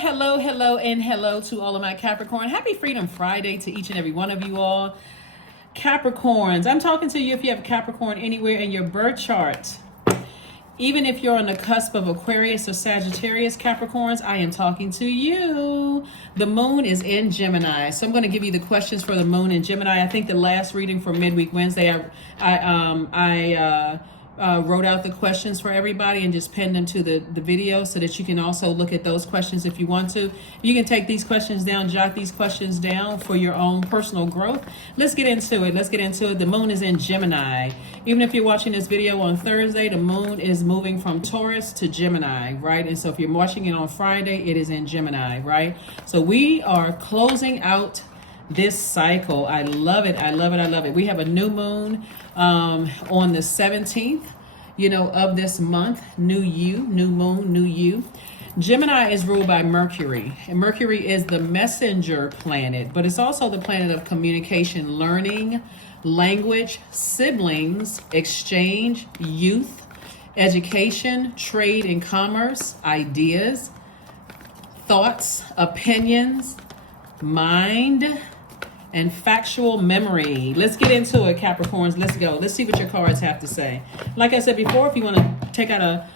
Hello, and hello to all of my Capricorn. Happy Freedom Friday to each and every one of you all. Capricorns, I'm talking to you if you have Capricorn anywhere in your birth chart. Even if you're on the cusp of Aquarius or Sagittarius, Capricorns, I am talking to you. The moon is in Gemini. So I'm going to give you the questions for the moon in Gemini. I think the last reading for Midweek Wednesday, I wrote out the questions for everybody and just pinned them to the video so that you can also look at those questions if you want to. You can take these questions down, jot these questions down for your own personal growth. Let's get into it. The moon is in Gemini. Even if you're watching this video on Thursday, the moon is moving from Taurus to Gemini, right? And so if you're watching it on Friday, it is in Gemini, right? So we are closing out this cycle. I love it. We have a new moon on the 17th, of this month. New moon, new you. Gemini is ruled by Mercury, and Mercury is the messenger planet, but it's also the planet of communication, learning, language, siblings, exchange, youth, education, trade and commerce, ideas, thoughts, opinions, mind, and factual memory. Let's get into it, Capricorns. Let's go. Let's see what your cards have to say. Like I said before, if you want to take out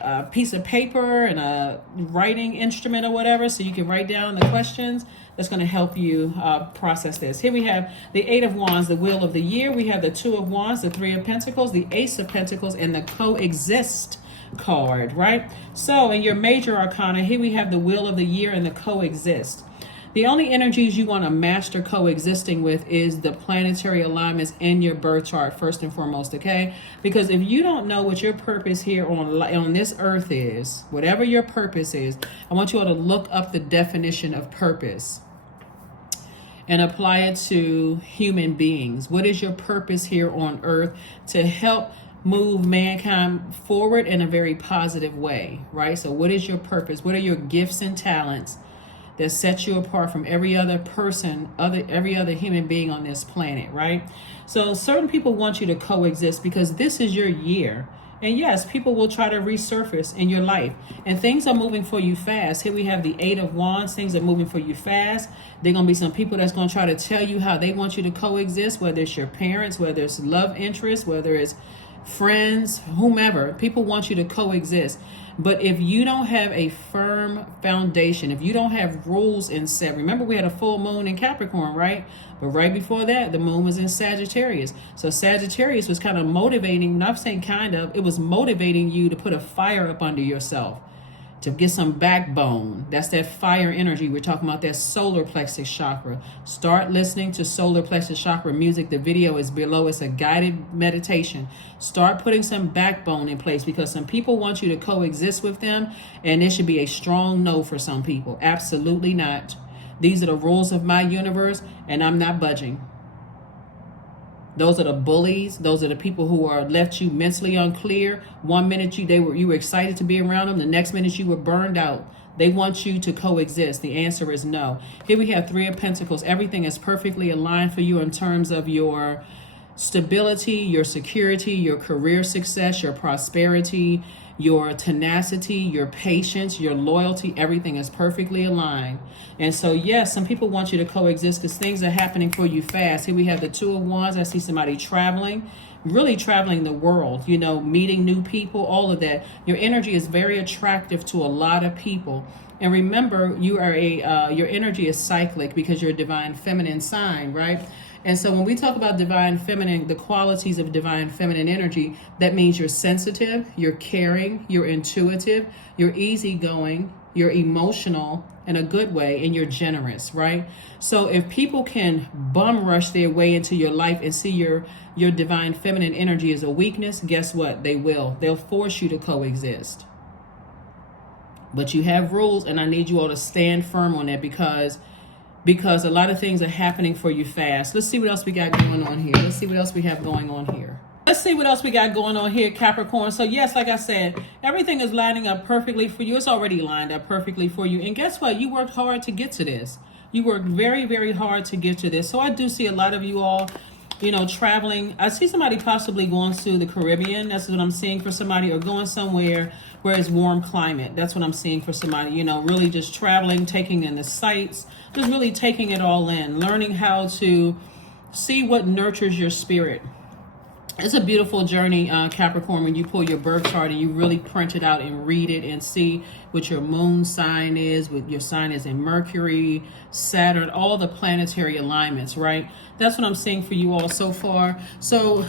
a piece of paper and a writing instrument or whatever, so you can write down the questions, that's going to help you process this. Here we have the Eight of Wands, the Wheel of the Year. We have the Two of Wands, the Three of Pentacles, the Ace of Pentacles, and the Coexist card, right? So in your major arcana, here we have the Wheel of the Year and the Coexist. The only energies you want to master coexisting with is the planetary alignments in your birth chart, first and foremost, okay? Because if you don't know what your purpose here on this earth is, whatever your purpose is, I want you all to look up the definition of purpose and apply it to human beings. What is your purpose here on earth to help move mankind forward in a very positive way, right? So what is your purpose? What are your gifts and talents that sets you apart from every other person, every other human being on this planet, right? So certain people want you to coexist because this is your year. And yes, people will try to resurface in your life. And things are moving for you fast. Here we have the Eight of Wands. Things are moving for you fast. There are going to be some people that's going to try to tell you how they want you to coexist, whether it's your parents, whether it's love interests, whether it's friends, whomever. People want you to coexist. But if you don't have a firm foundation, if you don't have rules in set, remember we had a full moon in Capricorn, right? But right before that, the moon was in Sagittarius. So Sagittarius was kind of motivating, not saying kind of, it was motivating you to put a fire up under yourself, to get some backbone. That's that fire energy. We're talking about that solar plexus chakra. Start listening to solar plexus chakra music. The video is below. It's a guided meditation. Start putting some backbone in place because some people want you to coexist with them, and it should be a strong no for some people. Absolutely not. These are the rules of my universe, and I'm not budging. Those are the bullies. Those are the people who are left you mentally unclear. One minute you were excited to be around them. The next minute you were burned out. They want you to coexist. The answer is no. Here we have Three of Pentacles. Everything is perfectly aligned for you in terms of your stability, your security, your career success, your prosperity, your tenacity, your patience, your loyalty. Everything is perfectly aligned. And so, yes, some people want you to coexist because things are happening for you fast. Here we have the Two of Wands. I see somebody traveling, really traveling the world, meeting new people, all of that. Your energy is very attractive to a lot of people. And remember, your energy is cyclic because you're a divine feminine sign, right? And so when we talk about divine feminine, the qualities of divine feminine energy, that means you're sensitive, you're caring, you're intuitive, you're easygoing, you're emotional in a good way, and you're generous, right? So if people can bum rush their way into your life and see your divine feminine energy as a weakness, guess what? They will. They'll force you to coexist. But you have rules, and I need you all to stand firm on that because a lot of things are happening for you fast. Let's see what else we got going on here. Let's see what else we have going on here. Let's see what else we got going on here, Capricorn. So yes, like I said, everything is lining up perfectly for you. It's already lined up perfectly for you. And guess what? You worked hard to get to this. You worked very, very hard to get to this. So I do see a lot of you all you know, traveling. I see somebody possibly going to the Caribbean. That's what I'm seeing for somebody, or going somewhere where it's warm climate. That's what I'm seeing for somebody, you know, really just traveling, taking in the sights, just really taking it all in, learning how to see what nurtures your spirit. It's a beautiful journey, Capricorn, when you pull your birth chart and you really print it out and read it and see what your moon sign is, what your sign is in Mercury, Saturn, all the planetary alignments, right? That's what I'm seeing for you all so far. So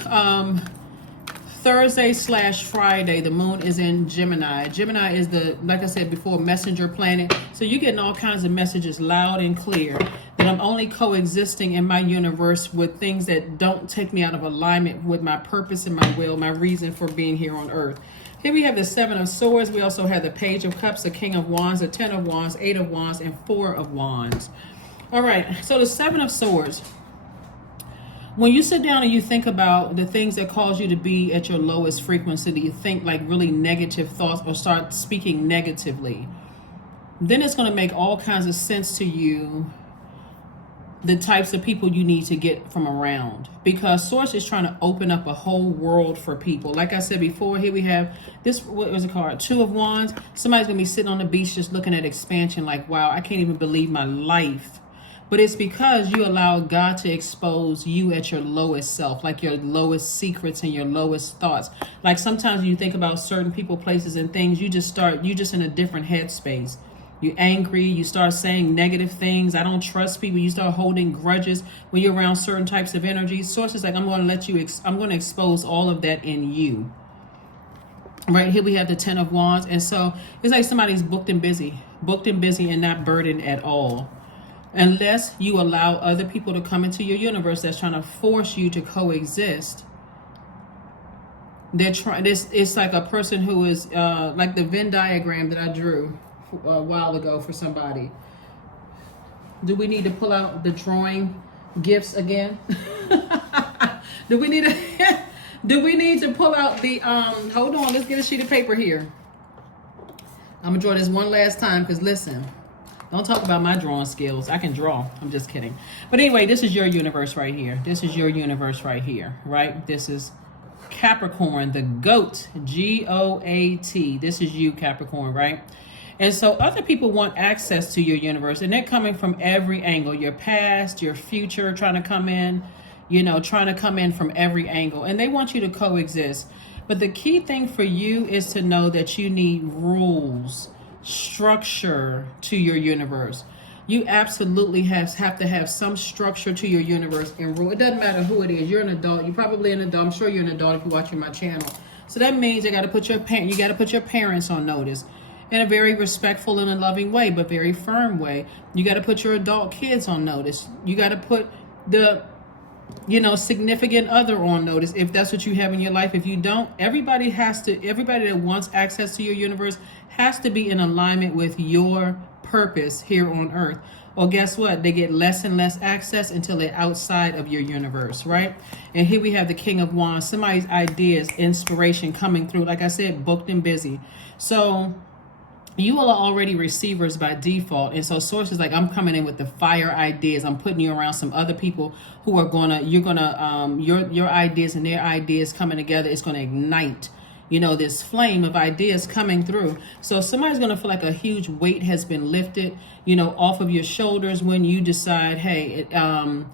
Thursday/Friday, the moon is in Gemini. Gemini is the, like I said before, messenger planet. So you're getting all kinds of messages loud and clear that I'm only coexisting in my universe with things that don't take me out of alignment with my purpose and my will, my reason for being here on earth. Here we have the Seven of Swords. We also have the Page of Cups, the King of Wands, the Ten of Wands, Eight of Wands, and Four of Wands. All right, so the Seven of Swords. When you sit down and you think about the things that cause you to be at your lowest frequency, that you think like really negative thoughts or start speaking negatively, then it's going to make all kinds of sense to you, the types of people you need to get from around, because Source is trying to open up a whole world for people. Like I said before, here we have this, what was it called? Two of Wands. Somebody's going to be sitting on the beach just looking at expansion like, wow, I can't even believe my life. But it's because you allow God to expose you at your lowest self, like your lowest secrets and your lowest thoughts. Like sometimes you think about certain people, places, and things, you just in a different headspace. You're angry, you start saying negative things. I don't trust people. You start holding grudges when you're around certain types of energy. Source is like, I'm going to expose all of that in you. Right here we have the Ten of Wands. And so it's like somebody's booked and busy and not burdened at all. Unless you allow other people to come into your universe that's trying to force you to coexist. They're trying. It's like a person who is like the Venn diagram that I drew a while ago for somebody. Do we need to pull out the drawing gifts again? Do we need to pull out the hold on, let's get a sheet of paper here. I'm gonna draw this one last time, because listen, don't talk about my drawing skills. I can draw. I'm just kidding. But anyway, this is your universe right here. This is your universe right here, right? This is Capricorn, the GOAT, G-O-A-T. This is you, Capricorn, right? And so other people want access to your universe, and they're coming from every angle. Your past, your future, trying to come in, you know, trying to come in from every angle. And they want you to coexist. But the key thing for you is to know that you need rules, structure to your universe. You absolutely have to have some structure to your universe and rule. It doesn't matter who it is. You're an adult. You're probably an adult. I'm sure you're an adult if you're watching my channel. So that means you got to put your parents on notice in a very respectful and a loving way, but very firm way. You got to put your adult kids on notice. You got to put the significant other on notice if that's what you have in your life. If you don't, everybody that wants access to your universe has to be in alignment with your purpose here on earth. Or guess what? They get less and less access until they're outside of your universe, right? And here we have the King of Wands, somebody's ideas, inspiration coming through. Like I said, booked and busy. So you all are already receivers by default. And so Source is like, I'm coming in with the fire ideas. I'm putting you around some other people who are your ideas and their ideas coming together. It's going to ignite, this flame of ideas coming through. So somebody's going to feel like a huge weight has been lifted, off of your shoulders when you decide, hey, I'm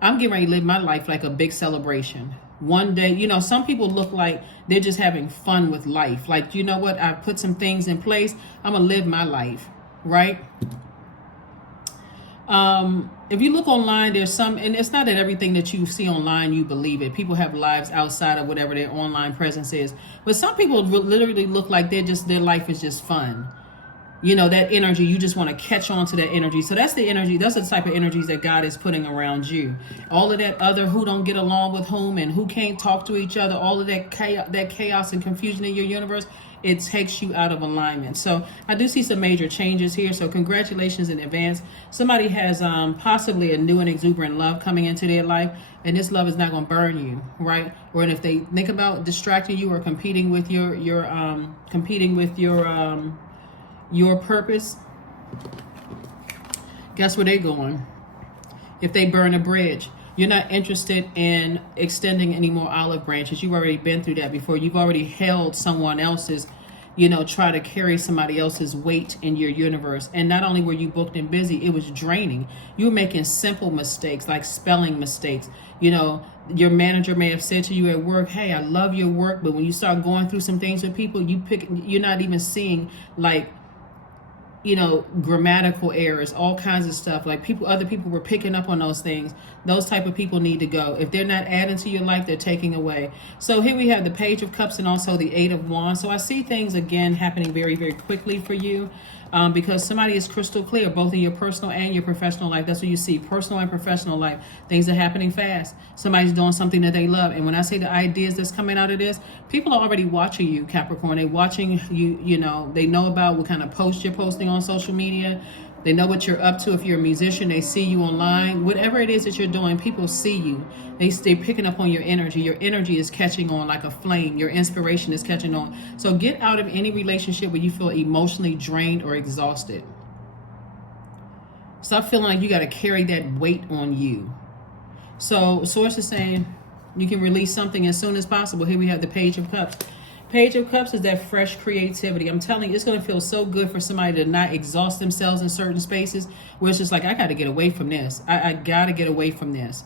getting ready to live my life like a big celebration. One day, some people look like they're just having fun with life. Like, you know what? I put some things in place. I'm going to live my life, right? If you look online, there's some, and it's not that everything that you see online, you believe it. People have lives outside of whatever their online presence is. But some people literally look like their life is just fun. That energy, you just want to catch on to that energy. So that's the energy, that's the type of energies that God is putting around you. All of that other who don't get along with whom and who can't talk to each other, all of that chaos and confusion in your universe, it takes you out of alignment. So I do see some major changes here. So congratulations in advance. Somebody has possibly a new and exuberant love coming into their life, and this love is not going to burn you, right? Or if they think about distracting you or competing with your purpose, guess where they're going? If they burn a bridge, You're not interested in extending any more olive branches. You've already been through that before. You've already held someone else's, try to carry somebody else's weight in your universe. And not only were you booked and busy, it was draining. You were making simple mistakes, like spelling mistakes. Your manager may have said to you at work, hey, I love your work. But when you start going through some things with people, you're not even seeing like, grammatical errors, all kinds of stuff. Like other people were picking up on those things. Those type of people need to go. If they're not adding to your life, they're taking away. So here we have the Page of Cups and also the Eight of Wands. So I see things again happening very, very quickly for you. Because somebody is crystal clear, both in your personal and your professional life. That's what you see, personal and professional life. Things are happening fast. Somebody's doing something that they love. And when I say the ideas that's coming out of this, people are already watching you, Capricorn. They're watching you, they know about what kind of posts you're posting on social media. They know what you're up to. If you're a musician, they see you online. Whatever it is that you're doing, people see you. They're picking up on your energy. Your energy is catching on like a flame. Your inspiration is catching on. So get out of any relationship where you feel emotionally drained or exhausted. Stop feeling like you got to carry that weight on you. So Source is saying you can release something as soon as possible. Here we have the Page of Cups. Page of Cups is that fresh creativity. I'm telling you, it's going to feel so good for somebody to not exhaust themselves in certain spaces where it's just like, I got to get away from this. I got to get away from this.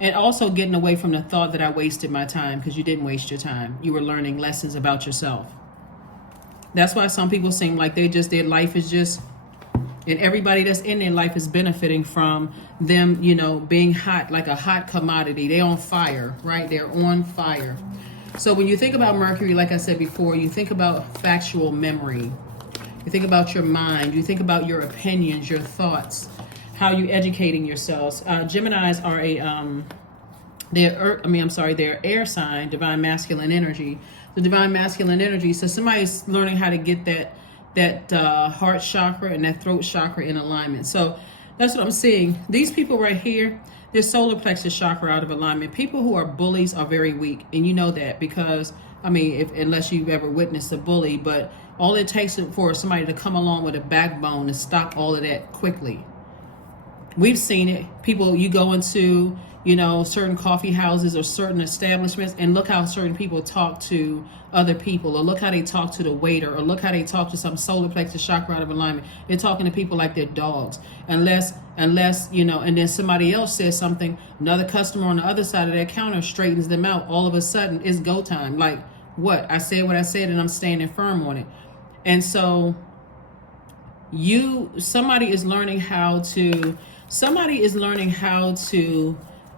And also getting away from the thought that I wasted my time, because you didn't waste your time. You were learning lessons about yourself. That's why some people seem like their life is just, and everybody that's in their life is benefiting from them, being hot, like a hot commodity. They're on fire, right? They're on fire. So when you think about Mercury, like I said before, you think about factual memory. You think about your mind. You think about your opinions, your thoughts, how you educating yourselves. Geminis are they're air sign, divine masculine energy. The divine masculine energy. So somebody's learning how to get that heart chakra and that throat chakra in alignment. So that's what I'm seeing. These people right here, their solar plexus chakra out of alignment. People who are bullies are very weak. And you know that because, unless you've ever witnessed a bully, but all it takes for somebody to come along with a backbone to stop all of that quickly. We've seen it. People, you go into, certain coffee houses or certain establishments and look how certain people talk to other people, or look how they talk to the waiter, or look how they talk to some solar plexus chakra out of alignment. They're talking to people like they're dogs. Unless, and then somebody else says something, another customer on the other side of that counter straightens them out. All of a sudden it's go time. Like, what? I said what I said and I'm standing firm on it. And so somebody is learning how to,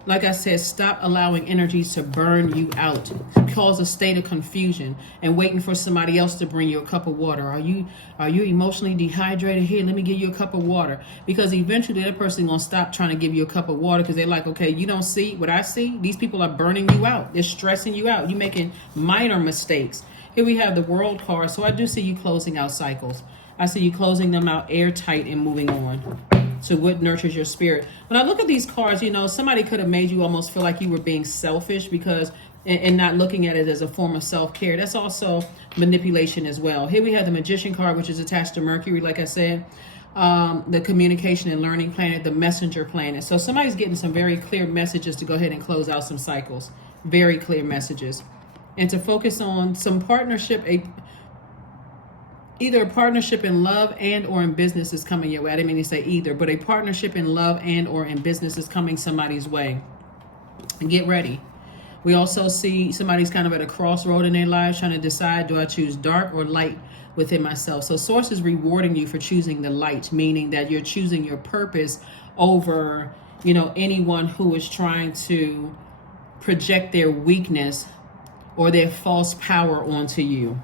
like I said, stop allowing energies to burn you out, cause a state of confusion, and waiting for somebody else to bring you a cup of water. Are you emotionally dehydrated? Here, let me give you a cup of water. Because eventually that person is going to stop trying to give you a cup of water because they're like, okay, you don't see what I see? These people are burning you out. They're stressing you out. You're making minor mistakes. Here we have the World card. So I do see you closing out cycles. I see you closing them out airtight and moving on to what nurtures your spirit. When I look at these cards, somebody could have made you almost feel like you were being selfish because, and not looking at it as a form of self-care. That's also manipulation as well. Here we have the Magician card, which is attached to Mercury, like I said, the communication and learning planet, the messenger planet. So somebody's getting some very clear messages to go ahead and close out some cycles. Very clear messages. And to focus on some partnership, either a partnership in love and or in business is coming your way. I didn't mean to say either, but a partnership in love and or in business is coming somebody's way. And get ready. We also see somebody's kind of at a crossroad in their lives trying to decide, do I choose dark or light within myself? So Source is rewarding you for choosing the light, meaning that you're choosing your purpose over, anyone who is trying to project their weakness or their false power onto you.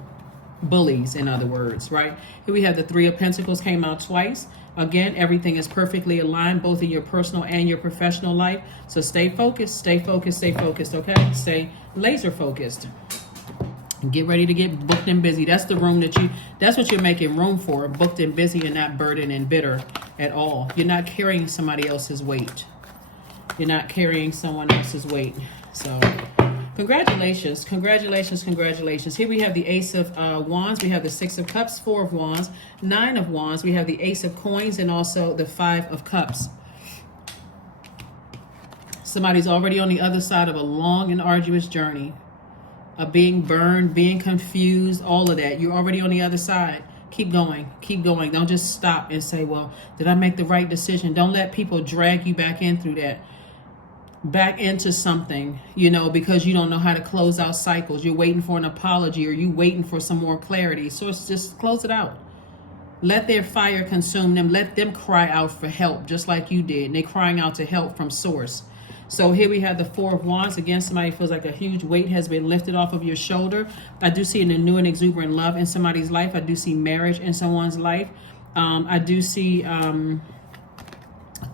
Bullies, in other words, right? Here we have the Three of Pentacles came out twice. Again, everything is perfectly aligned, both in your personal and your professional life. So stay focused, okay? Stay laser focused. Get ready to get booked and busy. That's the room that's what you're making room for, booked and busy and not burdened and bitter at all. You're not carrying somebody else's weight. You're not carrying someone else's weight. So congratulations. Here we have the Ace of Wands. We have the Six of Cups, Four of Wands, Nine of Wands. We have the Ace of Coins and also the Five of Cups. Somebody's already on the other side of a long and arduous journey of being burned, being confused, all of that. You're already on the other side. Keep going. Keep going. Don't just stop and say, well, did I make the right decision? Don't let people drag you back in through that. Back into something, you know, because you don't know how to close out cycles. You're waiting for an apology, or you waiting for some more clarity. So it's just close it out. Let their fire consume them. Let them cry out for help, just like you did. And they're crying out to help from source. So here we have the Four of Wands. Again, somebody feels like a huge weight has been lifted off of your shoulder. I do see a new and exuberant love in somebody's life. I do see marriage in someone's life. I do see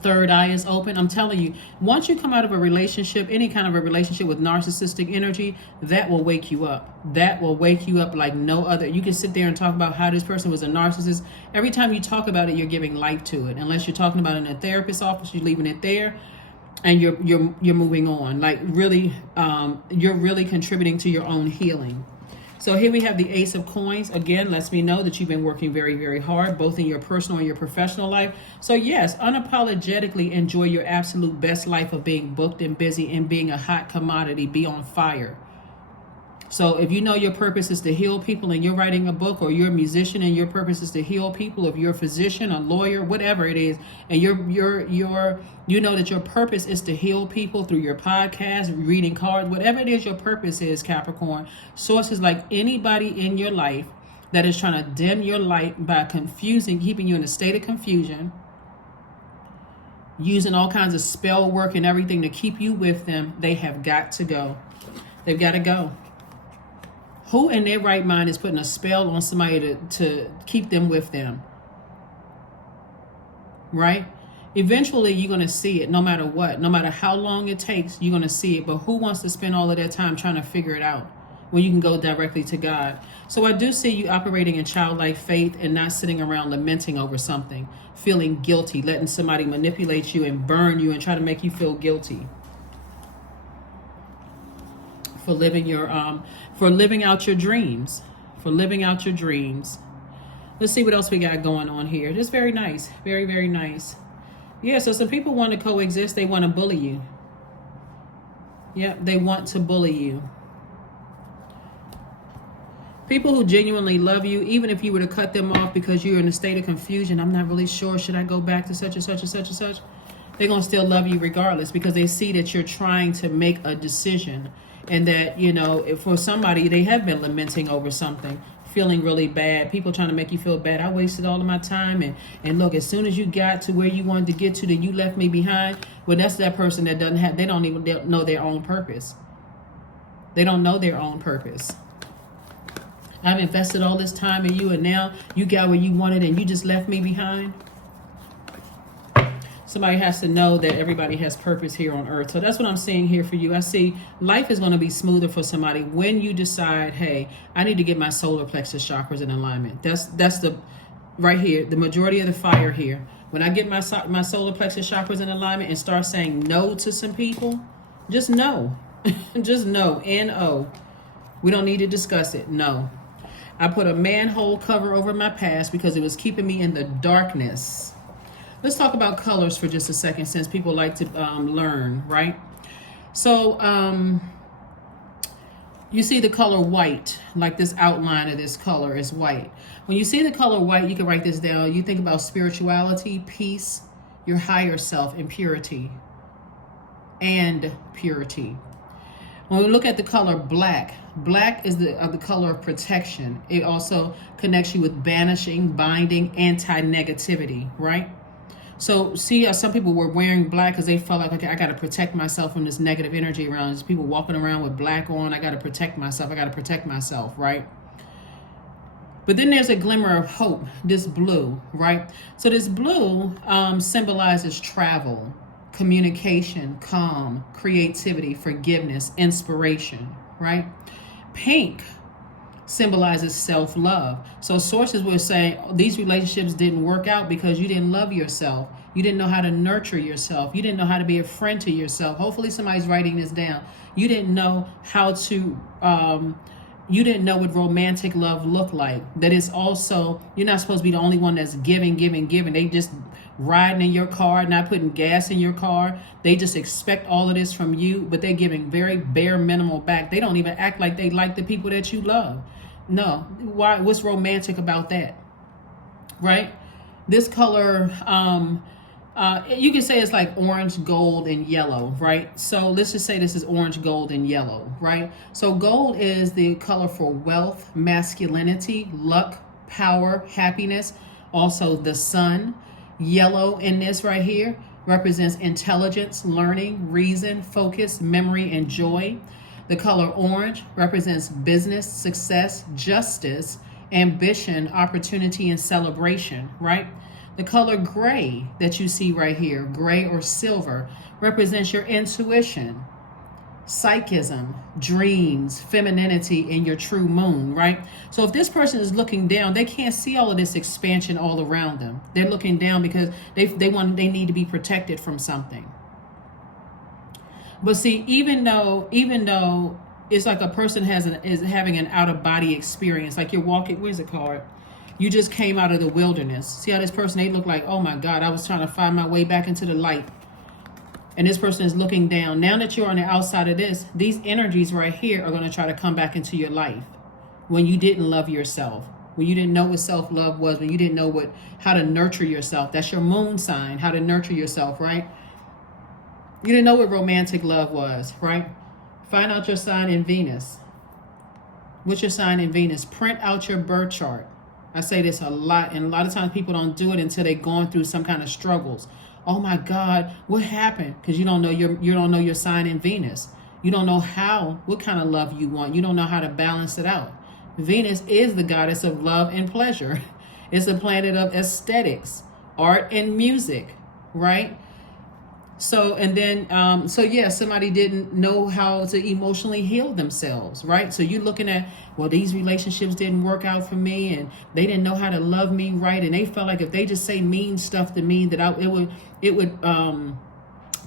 third eye is open. I'm telling you, once you come out of a relationship, any kind of a relationship with narcissistic energy, that will wake you up. That will wake you up like no other. You can sit there and talk about how this person was a narcissist. Every time you talk about it, you're giving life to it. Unless you're talking about it in a therapist's office, you're leaving it there and you're moving on. Like really, you're really contributing to your own healing. So here we have the Ace of Coins. Again, lets me know that you've been working very, very hard, both in your personal and your professional life. So yes, unapologetically enjoy your absolute best life of being booked and busy and being a hot commodity. Be on fire. So if you know your purpose is to heal people and you're writing a book, or you're a musician and your purpose is to heal people, if you're a physician, a lawyer, whatever it is, and you know that your purpose is to heal people through your podcast, reading cards, whatever it is your purpose is, Capricorn, sources like anybody in your life that is trying to dim your light by keeping you in a state of confusion, using all kinds of spell work and everything to keep you with them, they have got to go. They've got to go. Who in their right mind is putting a spell on somebody to keep them with them? Right? Eventually, you're going to see it no matter what. No matter how long it takes, you're going to see it. But who wants to spend all of their time trying to figure it out when you can go directly to God? So I do see you operating in childlike faith and not sitting around lamenting over something, feeling guilty, letting somebody manipulate you and burn you and try to make you feel guilty for living out your dreams. Let's see what else we got going on here. Just very nice. Very, very nice. Yeah, so some people want to coexist. They want to bully you. Yep, they want to bully you. People who genuinely love you, even if you were to cut them off because you're in a state of confusion, I'm not really sure, should I go back to such and such and such and such? They're going to still love you regardless, because they see that you're trying to make a decision. And that, you know, if for somebody, they have been lamenting over something, feeling really bad, people trying to make you feel bad. I wasted all of my time. And look, as soon as you got to where you wanted to get to, then you left me behind. Well, that's that person that they don't even know their own purpose. They don't know their own purpose. I've invested all this time in you, and now you got where you wanted and you just left me behind. Somebody has to know that everybody has purpose here on earth. So that's what I'm seeing here for you. I see life is going to be smoother for somebody when you decide, hey, I need to get my solar plexus chakras in alignment. That's the right here, the majority of the fire here. When I get my solar plexus chakras in alignment and start saying no to some people, just no. Just no. N-O. We don't need to discuss it. No. I put a manhole cover over my past because it was keeping me in the darkness. Let's talk about colors for just a second, since people like to learn, right? So you see the color white, like this outline of this color is white. When you see the color white, you can write this down. You think about spirituality, peace, your higher self, and purity. And purity. When we look at the color black, black is the color of protection. It also connects you with banishing, binding, anti-negativity, right? So see how some people were wearing black because they felt like, okay, I got to protect myself from this negative energy around. There's people walking around with black on. I got to protect myself, right? But then there's a glimmer of hope, this blue, right? So this blue symbolizes travel, communication, calm, creativity, forgiveness, inspiration, right? Pink symbolizes self-love. So sources were saying these relationships didn't work out because you didn't love yourself. You didn't know how to nurture yourself. You didn't know how to be a friend to yourself. Hopefully somebody's writing this down. You didn't know how to, you didn't know what romantic love looked like. That is also, you're not supposed to be the only one that's giving. They just riding in your car, not putting gas in your car. They just expect all of this from you, but they're giving very bare minimal back. They don't even act like they like the people that you love. No, why? What's romantic about that, right? This color, you can say it's like orange, gold, and yellow, right? So let's just say this is orange, gold, and yellow, right? So gold is the color for wealth, masculinity, luck, power, happiness, also the sun. Yellow in this right here represents intelligence, learning, reason, focus, memory, and joy. The color orange represents business, success, justice, ambition, opportunity, and celebration, right? The color gray that you see right here, gray or silver, represents your intuition, psychism, dreams, femininity, and your true moon, right? So if this person is looking down, they can't see all of this expansion all around them. They're looking down because they need to be protected from something. But see, even though it's like a person is having an out of body experience, like you're walking, where's the card? You just came out of the wilderness. See how this person, they look like, oh my God, I was trying to find my way back into the light. And this person is looking down. Now that you're on the outside of this, these energies right here are going to try to come back into your life when you didn't love yourself, when you didn't know what self-love was, when you didn't know how to nurture yourself. That's your moon sign, how to nurture yourself, right? You didn't know what romantic love was, right? Find out your sign in Venus. What's your sign in Venus? Print out your birth chart. I say this a lot, and a lot of times people don't do it until they're going through some kind of struggles. Oh my God, what happened? Because you don't know your sign in Venus. You don't know what kind of love you want. You don't know how to balance it out. Venus is the goddess of love and pleasure. It's a planet of aesthetics, art, and music, right? So, and then, somebody didn't know how to emotionally heal themselves, right? So you're looking at, well, these relationships didn't work out for me, and they didn't know how to love me right, and they felt like if they just say mean stuff to me, that it would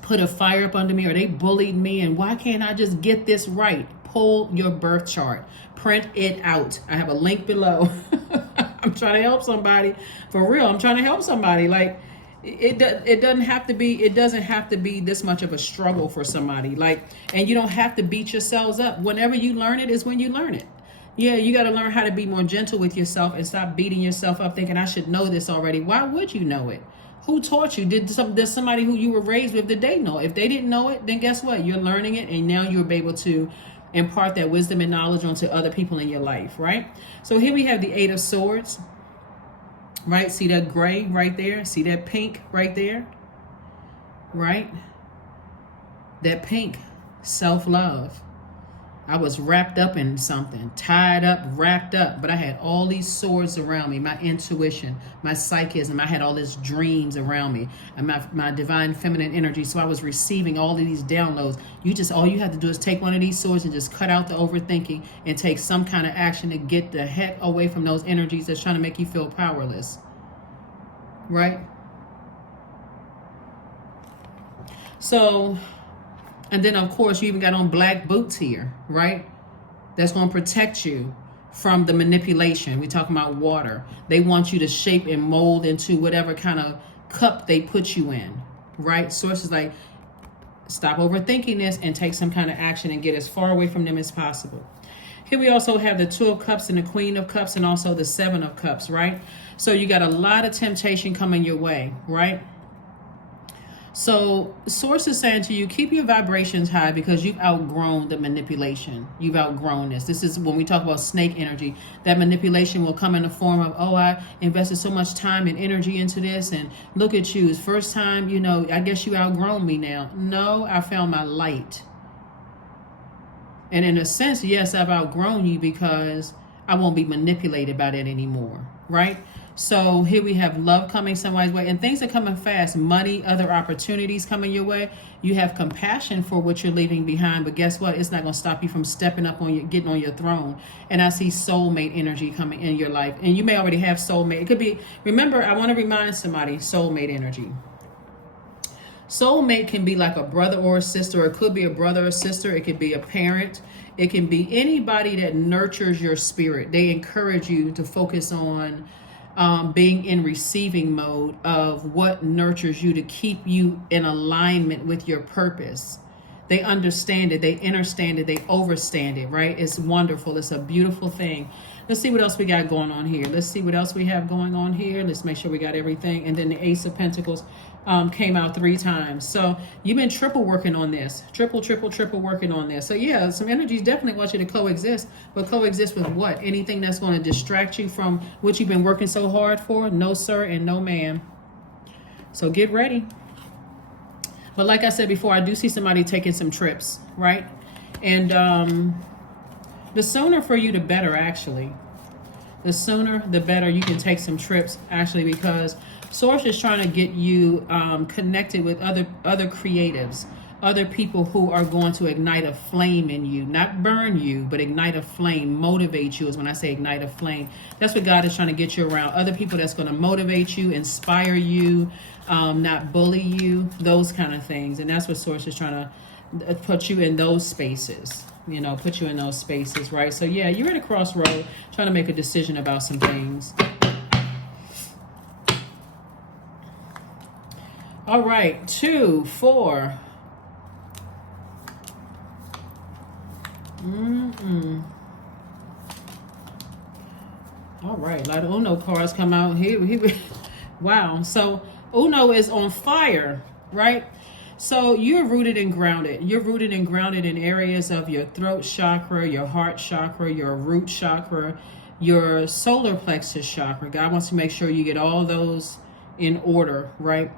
put a fire up under me, or they bullied me, and why can't I just get this right? Pull your birth chart, print it out. I have a link below. I'm trying to help somebody, for real. I'm trying to help somebody, like. It doesn't have to be this much of a struggle for somebody, like, and you don't have to beat yourselves up. Whenever you learn it is when you learn it. Yeah, you got to learn how to be more gentle with yourself and stop beating yourself up thinking I should know this already. Why would you know it? Who taught you? Did somebody who you were raised with, did they know? If they didn't know it, then guess what? You're learning it, and now you'll be able to impart that wisdom and knowledge onto other people in your life, right? So here we have the Eight of Swords. Right? See that gray right there? See that pink right there? Right? That pink, self-love. I was wrapped up in something, tied up, wrapped up, but I had all these swords around me, my intuition, my psychism. I had all these dreams around me, and my divine feminine energy. So I was receiving all of these downloads. All you have to do is take one of these swords and just cut out the overthinking and take some kind of action to get the heck away from those energies that's trying to make you feel powerless. Right? So, and then of course you even got on black boots here, right? That's going to protect you from the manipulation. We're talking about water. They want you to shape and mold into whatever kind of cup they put you in, right? Sources like, stop overthinking this and take some kind of action and get as far away from them as possible. Here we also have the Two of Cups and the Queen of Cups and also the Seven of Cups, right? So you got a lot of temptation coming your way, right? So Source is saying to you, keep your vibrations high because you've outgrown the manipulation. You've outgrown this. This is when we talk about snake energy. That manipulation will come in the form of, oh, I invested so much time and energy into this, and look at you. It's first time, I guess you outgrown me now. No, I found my light. And in a sense, yes, I've outgrown you because I won't be manipulated by that anymore, right? So here we have love coming somebody's way, and things are coming fast. Money, other opportunities coming your way. You have compassion for what you're leaving behind, but guess what? It's not going to stop you from stepping up getting on your throne. And I see soulmate energy coming in your life, and you may already have soulmate. It could be, remember, I want to remind somebody, soulmate energy. Soulmate can be like a brother or a sister. It could be a brother or sister. It could be a parent. It can be anybody that nurtures your spirit. They encourage you to focus on being in receiving mode of what nurtures you to keep you in alignment with your purpose. They understand it, they understand it, they overstand it, right? It's wonderful. It's a beautiful thing. Let's see what else we got going on here. Let's see what else we have going on here. Let's make sure we got everything. And then the Ace of Pentacles came out 3 times. So you've been triple working on this. Triple working on this. So yeah, some energies definitely want you to coexist. But coexist with what? Anything that's going to distract you from what you've been working so hard for? No, sir, and no, ma'am. So get ready. But like I said before, I do see somebody taking some trips, right? And the sooner for you, the better, actually. The sooner, the better you can take some trips, actually, because Source is trying to get you connected with other creatives, other people who are going to ignite a flame in you. Not burn you, but ignite a flame, motivate you is when I say ignite a flame. That's what God is trying to get you around. Other people that's going to motivate you, inspire you, not bully you, those kind of things. And that's what Source is trying to put you in those spaces. You know, put you in those spaces, right? So yeah, you're at a crossroad trying to make a decision about some things. All right, 2, 4. All right, a lot of Uno cards come out here. Wow. So Uno is on fire, right? So you're rooted and grounded. You're rooted and grounded in areas of your throat chakra, your heart chakra, your root chakra, your solar plexus chakra. God wants to make sure you get all those in order, right?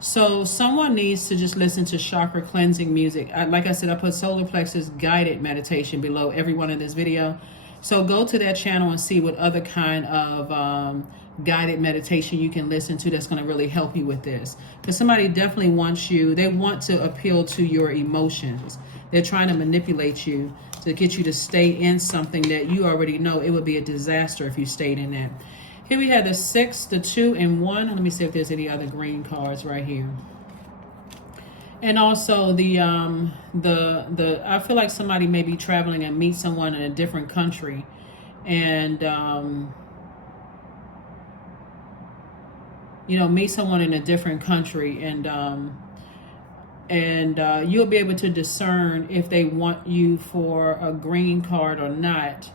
So someone needs to just listen to chakra cleansing music. Like I said, I put solar plexus guided meditation below every one of this video. So go to that channel and see what other kind of guided meditation you can listen to that's going to really help you with this. Because somebody definitely wants you, they want to appeal to your emotions. They're trying to manipulate you to get you to stay in something that you already know it would be a disaster if you stayed in that. Here we have the 6, the 2, and 1. Let me see if there's any other green cards right here. And also the I feel like somebody may be traveling and meet someone in a different country, and you know, meet someone in a different country, and you'll be able to discern if they want you for a green card or not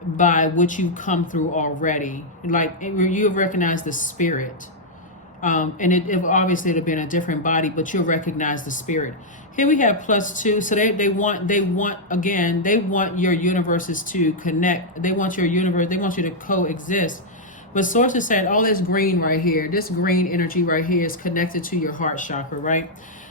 by what you've come through already. Like, you recognize the spirit. And it obviously it'll be in a different body, but you'll recognize the spirit. Here we have +2. So they want your universes to connect. They want your universe, they want you to coexist. But Source is saying all this green right here, this green energy right here is connected to your heart chakra, right?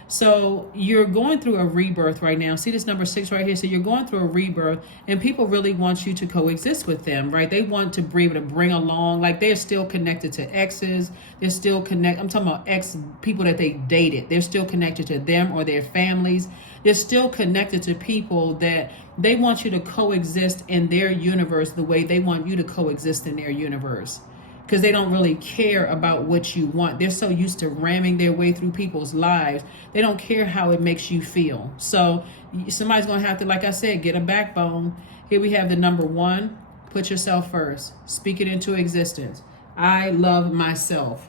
So you're going through a rebirth right now. See this number 6 right here? So you're going through a rebirth, and people really want you to coexist with them, right? They want to be able to bring along, like they're still connected to exes. They're still connected. I'm talking about ex people that they dated. They're still connected to them or their families. They're still connected to people that they want you to coexist in their universe the way they want you to coexist in their universe. Because they don't really care about what you want. They're so used to ramming their way through people's lives. They don't care how it makes you feel. So somebody's going to have to, like I said, get a backbone. Here we have the number 1. Put yourself first. Speak it into existence. I love myself.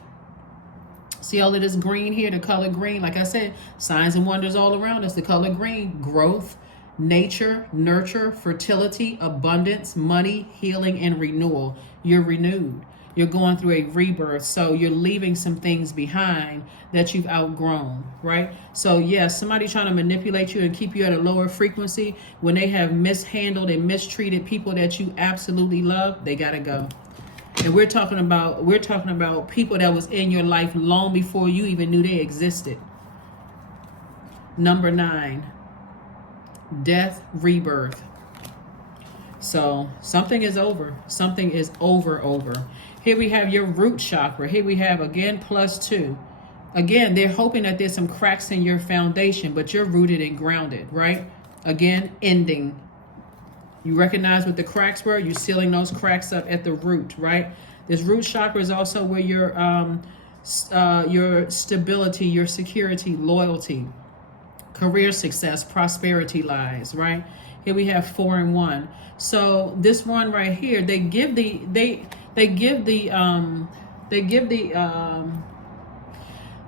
See all of this green here, the color green? Like I said, signs and wonders all around us. The color green, growth, nature, nurture, fertility, abundance, money, healing, and renewal. You're renewed. You're going through a rebirth, so you're leaving some things behind that you've outgrown, right? So yes, somebody trying to manipulate you and keep you at a lower frequency when they have mishandled and mistreated people that you absolutely love, they gotta go. And we're talking about people that was in your life long before you even knew they existed. Number 9, death, rebirth. So something is over. Something is over. Here we have your root chakra. Here we have, again, +2. Again, they're hoping that there's some cracks in your foundation, but you're rooted and grounded, right? Again, ending. You recognize what the cracks were? You're sealing those cracks up at the root, right? This root chakra is also where your stability, your security, loyalty, career success, prosperity lies, right? Here we have 4 and 1. So this one right here, they they give the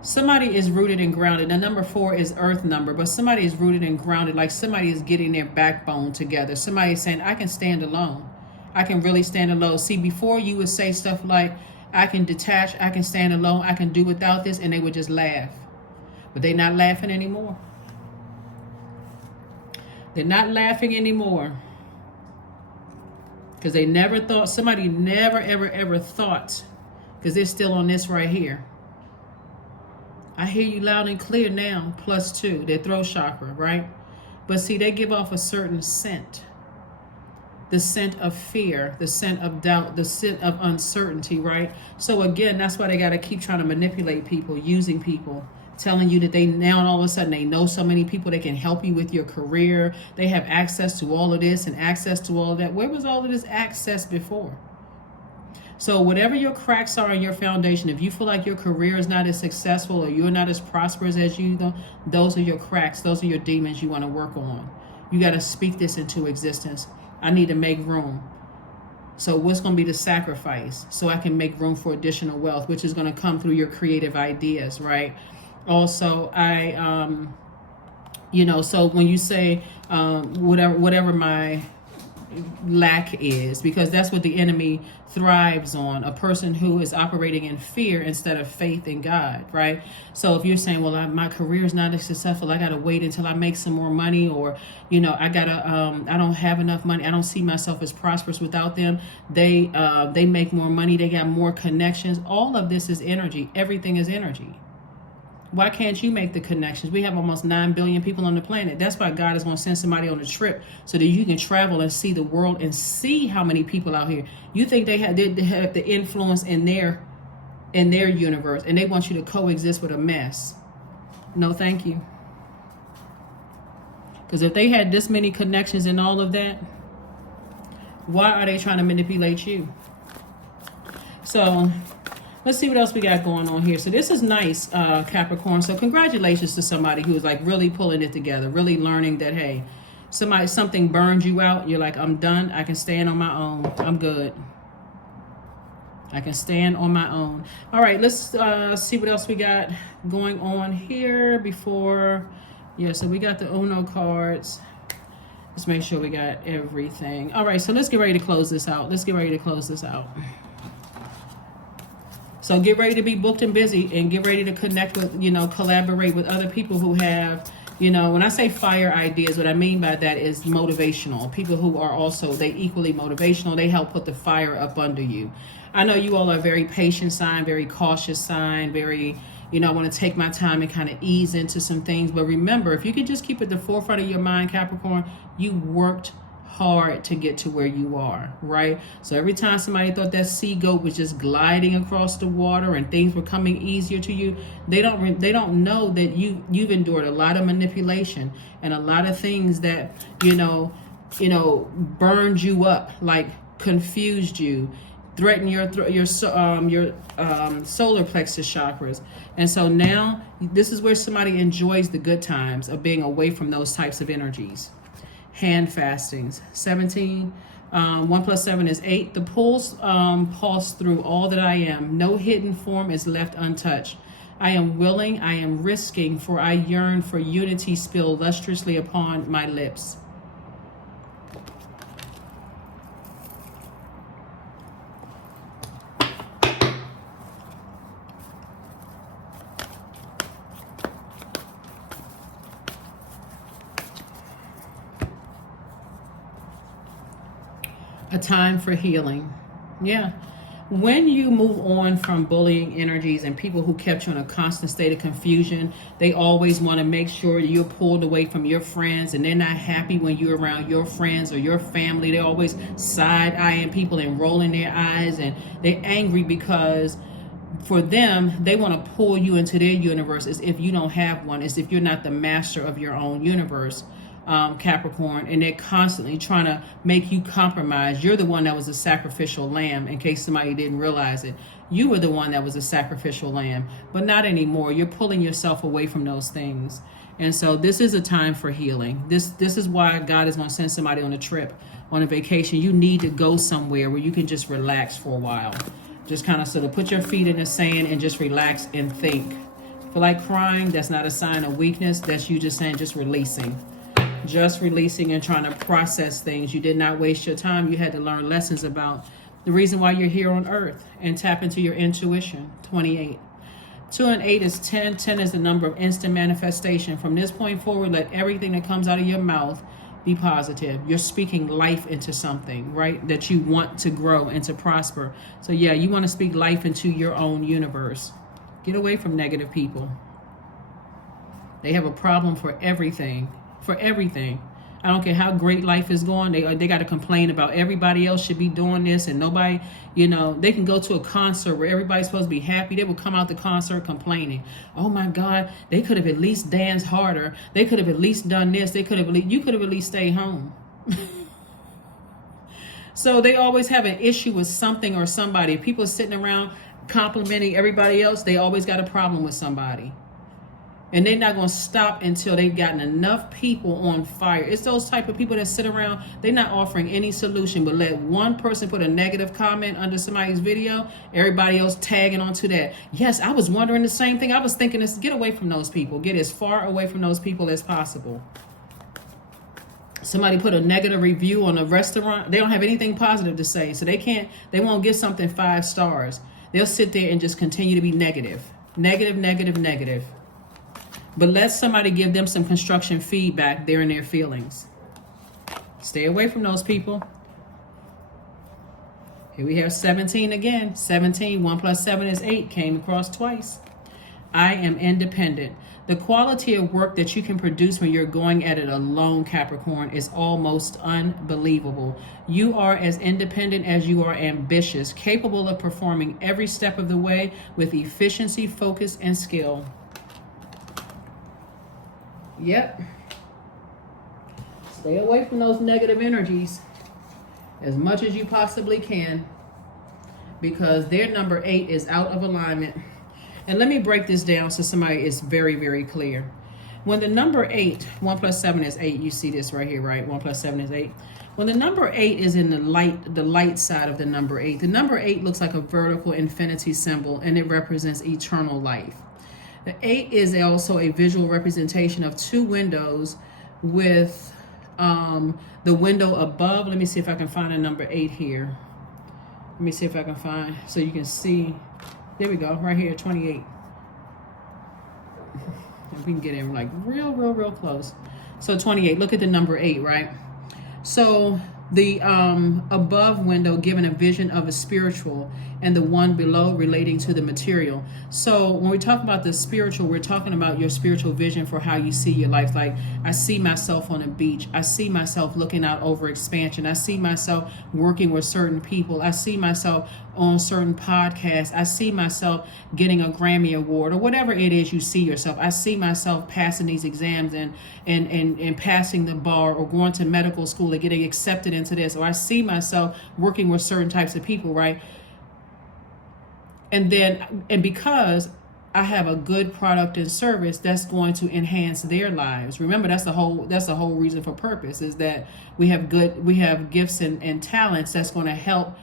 somebody is rooted and grounded. The number 4 is earth number, but somebody is rooted and grounded, like somebody is getting their backbone together. Somebody is saying, I can stand alone. I can really stand alone. See, before you would say stuff like, I can detach, I can stand alone, I can do without this, and they would just laugh. But they're not laughing anymore. They're not laughing anymore. Because they never thought, somebody never, ever thought, because they're still on this right here. I hear you loud and clear now, +2, their throat chakra, right? But see, they give off a certain scent. The scent of fear, the scent of doubt, the scent of uncertainty, right? So again, that's why they got to keep trying to manipulate people, using people, telling you that they now all of a sudden they know so many people that can help you with your career. They have access to all of this and access to all of that. Where was all of this access before? So whatever your cracks are in your foundation, if you feel like your career is not as successful or you're not as prosperous as you, those are your cracks. Those are your demons you want to work on. You got to speak this into existence. I need to make room. So what's going to be the sacrifice? So I can make room for additional wealth, which is going to come through your creative ideas, right? Also, so when you say whatever my lack is, because that's what the enemy thrives on, a person who is operating in fear instead of faith in God, right? So if you're saying, well, my career is not as successful, I gotta wait until I make some more money, or I don't have enough money, I don't see myself as prosperous without them. They make more money, they got more connections. All of this is energy. Everything is energy. Why can't you make the connections? We have almost 9 billion people on the planet. That's why God is going to send somebody on a trip so that you can travel and see the world and see how many people out here. You think they have the influence in their universe, and they want you to coexist with a mess. No, thank you. Because if they had this many connections and all of that, why are they trying to manipulate you? So let's see what else we got going on here. So this is nice, Capricorn. So congratulations to somebody who is like really pulling it together, really learning that, hey, something burned you out. You're like, I'm done. I can stand on my own. I'm good. I can stand on my own. All right, let's see what else we got going on here before. Yeah, so we got the Uno cards. Let's make sure we got everything. All right, so let's get ready to close this out. So get ready to be booked and busy, and get ready to connect with, collaborate with other people who have, when I say fire ideas, what I mean by that is motivational. People who are also, they equally motivational. They help put the fire up under you. I know you all are very patient sign, very cautious sign, very, I want to take my time and kind of ease into some things. But remember, if you could just keep at the forefront of your mind, Capricorn, you worked hard to get to where you are, right? So every time somebody thought that sea goat was just gliding across the water and things were coming easier to you, they don't know that you've endured a lot of manipulation and a lot of things that burned you up, like confused you, threatened your solar plexus chakras. And so now this is where somebody enjoys the good times of being away from those types of energies. Hand fastings. 17. 1 + 7 is 8. The pulse pulse through all that I am. No hidden form is left untouched. I am willing, I am risking, for I yearn for unity spilled lustrously upon my lips. A time for healing. Yeah. When you move on from bullying energies and people who kept you in a constant state of confusion, they always want to make sure you're pulled away from your friends, and they're not happy when you're around your friends or your family. They're always side-eyeing people and rolling their eyes, and they're angry because for them, they want to pull you into their universe as if you don't have one, as if you're not the master of your own universe. Capricorn, and they're constantly trying to make you compromise. You're the one that was a sacrificial lamb, in case somebody didn't realize it. You were the one that was a sacrificial lamb, but not anymore. You're pulling yourself away from those things. And so this is a time for healing. This is why God is going to send somebody on a trip on a vacation. You need to go somewhere where you can just relax for a while. Just kind of sort of put your feet in the sand and just relax and think. Feel like crying, that's not a sign of weakness. That's you just saying, just releasing. Just releasing and trying to process things. You did not waste your time. You had to learn lessons about the reason why you're here on earth, and tap into your intuition. 28. 2 and 8 is 10. 10 is the number of instant manifestation. From this point forward, let everything that comes out of your mouth be positive. You're speaking life into something, right? That you want to grow and to prosper. So yeah, you want to speak life into your own universe. Get away from negative people. They have a problem for everything. For everything. I don't care how great life is going. They got to complain about everybody else should be doing this and nobody, you know, they can go to a concert where everybody's supposed to be happy. They will come out the concert complaining. Oh my God, they could have at least danced harder. They could have at least done this. You could have at least stayed home. So they always have an issue with something or somebody. If people are sitting around complimenting everybody else, they always got a problem with somebody. And they're not going to stop until they've gotten enough people on fire. It's those type of people that sit around, they're not offering any solution, but let one person put a negative comment under somebody's video, everybody else tagging onto that. Yes, I was wondering the same thing. I was thinking this. Get away from those people. Get as far away from those people as possible. Somebody put a negative review on a restaurant. They don't have anything positive to say, so they won't give something 5 stars. They'll sit there and just continue to be negative. Negative, negative, negative. But let somebody give them some construction feedback. They're in their feelings. Stay away from those people. Here we have 17 again. 17, 1 plus 7 is 8. Came across twice. I am independent. The quality of work that you can produce when you're going at it alone, Capricorn, is almost unbelievable. You are as independent as you are ambitious, capable of performing every step of the way with efficiency, focus, and skill. Yep. Stay away from those negative energies as much as you possibly can, because their number 8 is out of alignment. And let me break this down so somebody is very, very clear. When the number 8, 1 plus 7 is 8, you see this right here, right? 1 plus 7 is 8. When the number 8 is in the light side of the number 8, the number 8 looks like a vertical infinity symbol, and it represents eternal life. The 8 is also a visual representation of 2 windows with the window above. Let me see if I can find a number 8 here. Let me see if I can find, so you can see. There we go, right here, 28. If we can get in like real close. So 28, look at the number 8, right? So the above window giving a vision of a spiritual, and the one below relating to the material. So when we talk about the spiritual, we're talking about your spiritual vision for how you see your life. Like, I see myself on a beach. I see myself looking out over expansion. I see myself working with certain people. I see myself on certain podcasts. I see myself getting a Grammy Award, or whatever it is you see yourself. I see myself passing these exams and passing the bar, or going to medical school and getting accepted into this. Or I see myself working with certain types of people, right? And because I have a good product and service that's going to enhance their lives. Remember, that's the whole reason for purpose, is that we have gifts and talents that's going to help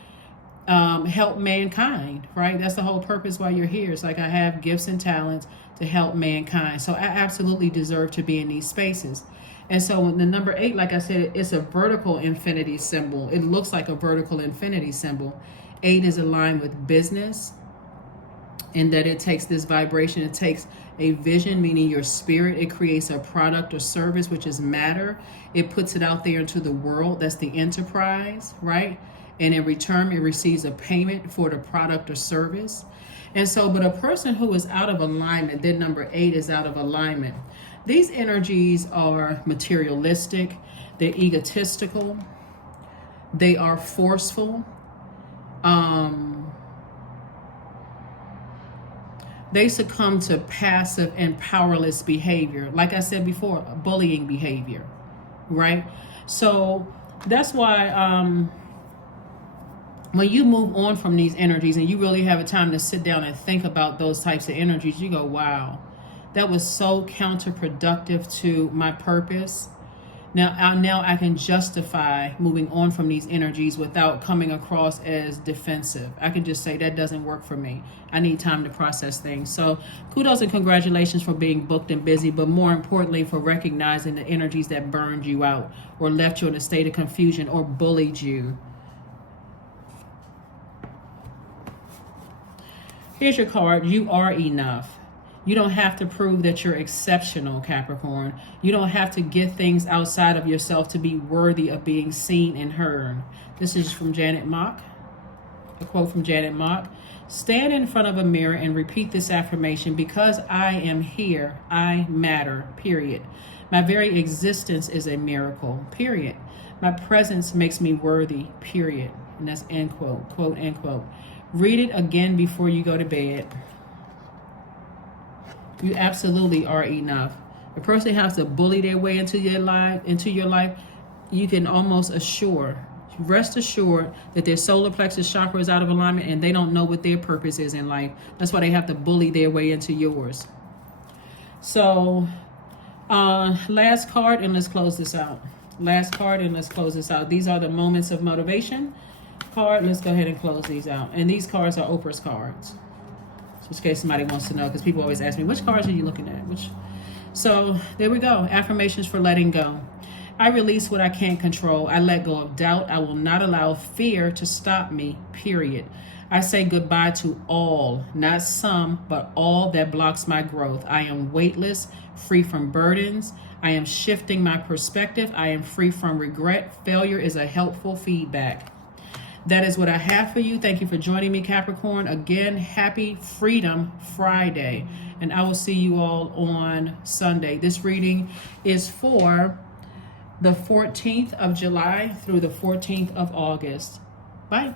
mankind, right? That's the whole purpose why you're here. It's like, I have gifts and talents to help mankind. So I absolutely deserve to be in these spaces. And so when the number 8, like I said, it's a vertical infinity symbol. It looks like a vertical infinity symbol. 8 is aligned with business, in that it takes this vibration, it takes a vision, meaning your spirit. It creates a product or service, which is matter. It puts it out there into the world. That's the enterprise, right? And in return, it receives a payment for the product or service. And so, but a person who is out of alignment, their number 8 is out of alignment. These energies are materialistic, they're egotistical, they are forceful, they succumb to passive and powerless behavior. Like I said before, bullying behavior, right? So that's why when you move on from these energies and you really have a time to sit down and think about those types of energies, you go, wow, that was so counterproductive to my purpose. Now I can justify moving on from these energies without coming across as defensive. I can just say that doesn't work for me. I need time to process things. So kudos and congratulations for being booked and busy, but more importantly for recognizing the energies that burned you out or left you in a state of confusion or bullied you. Here's your card. You are enough. You don't have to prove that you're exceptional, Capricorn. You don't have to get things outside of yourself to be worthy of being seen and heard. This is from Janet Mock, a quote from Janet Mock. Stand in front of a mirror and repeat this affirmation: because I am here, I matter, period. My very existence is a miracle, period. My presence makes me worthy, period. And that's end quote, quote, end quote. Read it again before you go to bed. You absolutely are enough. A person has to bully their way into your life, you can almost rest assured that their solar plexus chakra is out of alignment and they don't know what their purpose is in life. That's why they have to bully their way into yours. So, last card, and let's close this out. These are the moments of motivation card. Let's go ahead and close these out. And these cards are Oprah's cards. Just in case somebody wants to know, because people always ask me, which cards are you looking at? So there we go. Affirmations for letting go. I release what I can't control. I let go of doubt. I will not allow fear to stop me, period. I say goodbye to all, not some, but all that blocks my growth. I am weightless, free from burdens. I am shifting my perspective. I am free from regret. Failure is a helpful feedback. That is what I have for you. Thank you for joining me, Capricorn. Again, happy Freedom Friday. And I will see you all on Sunday. This reading is for the 14th of July through the 14th of August. Bye.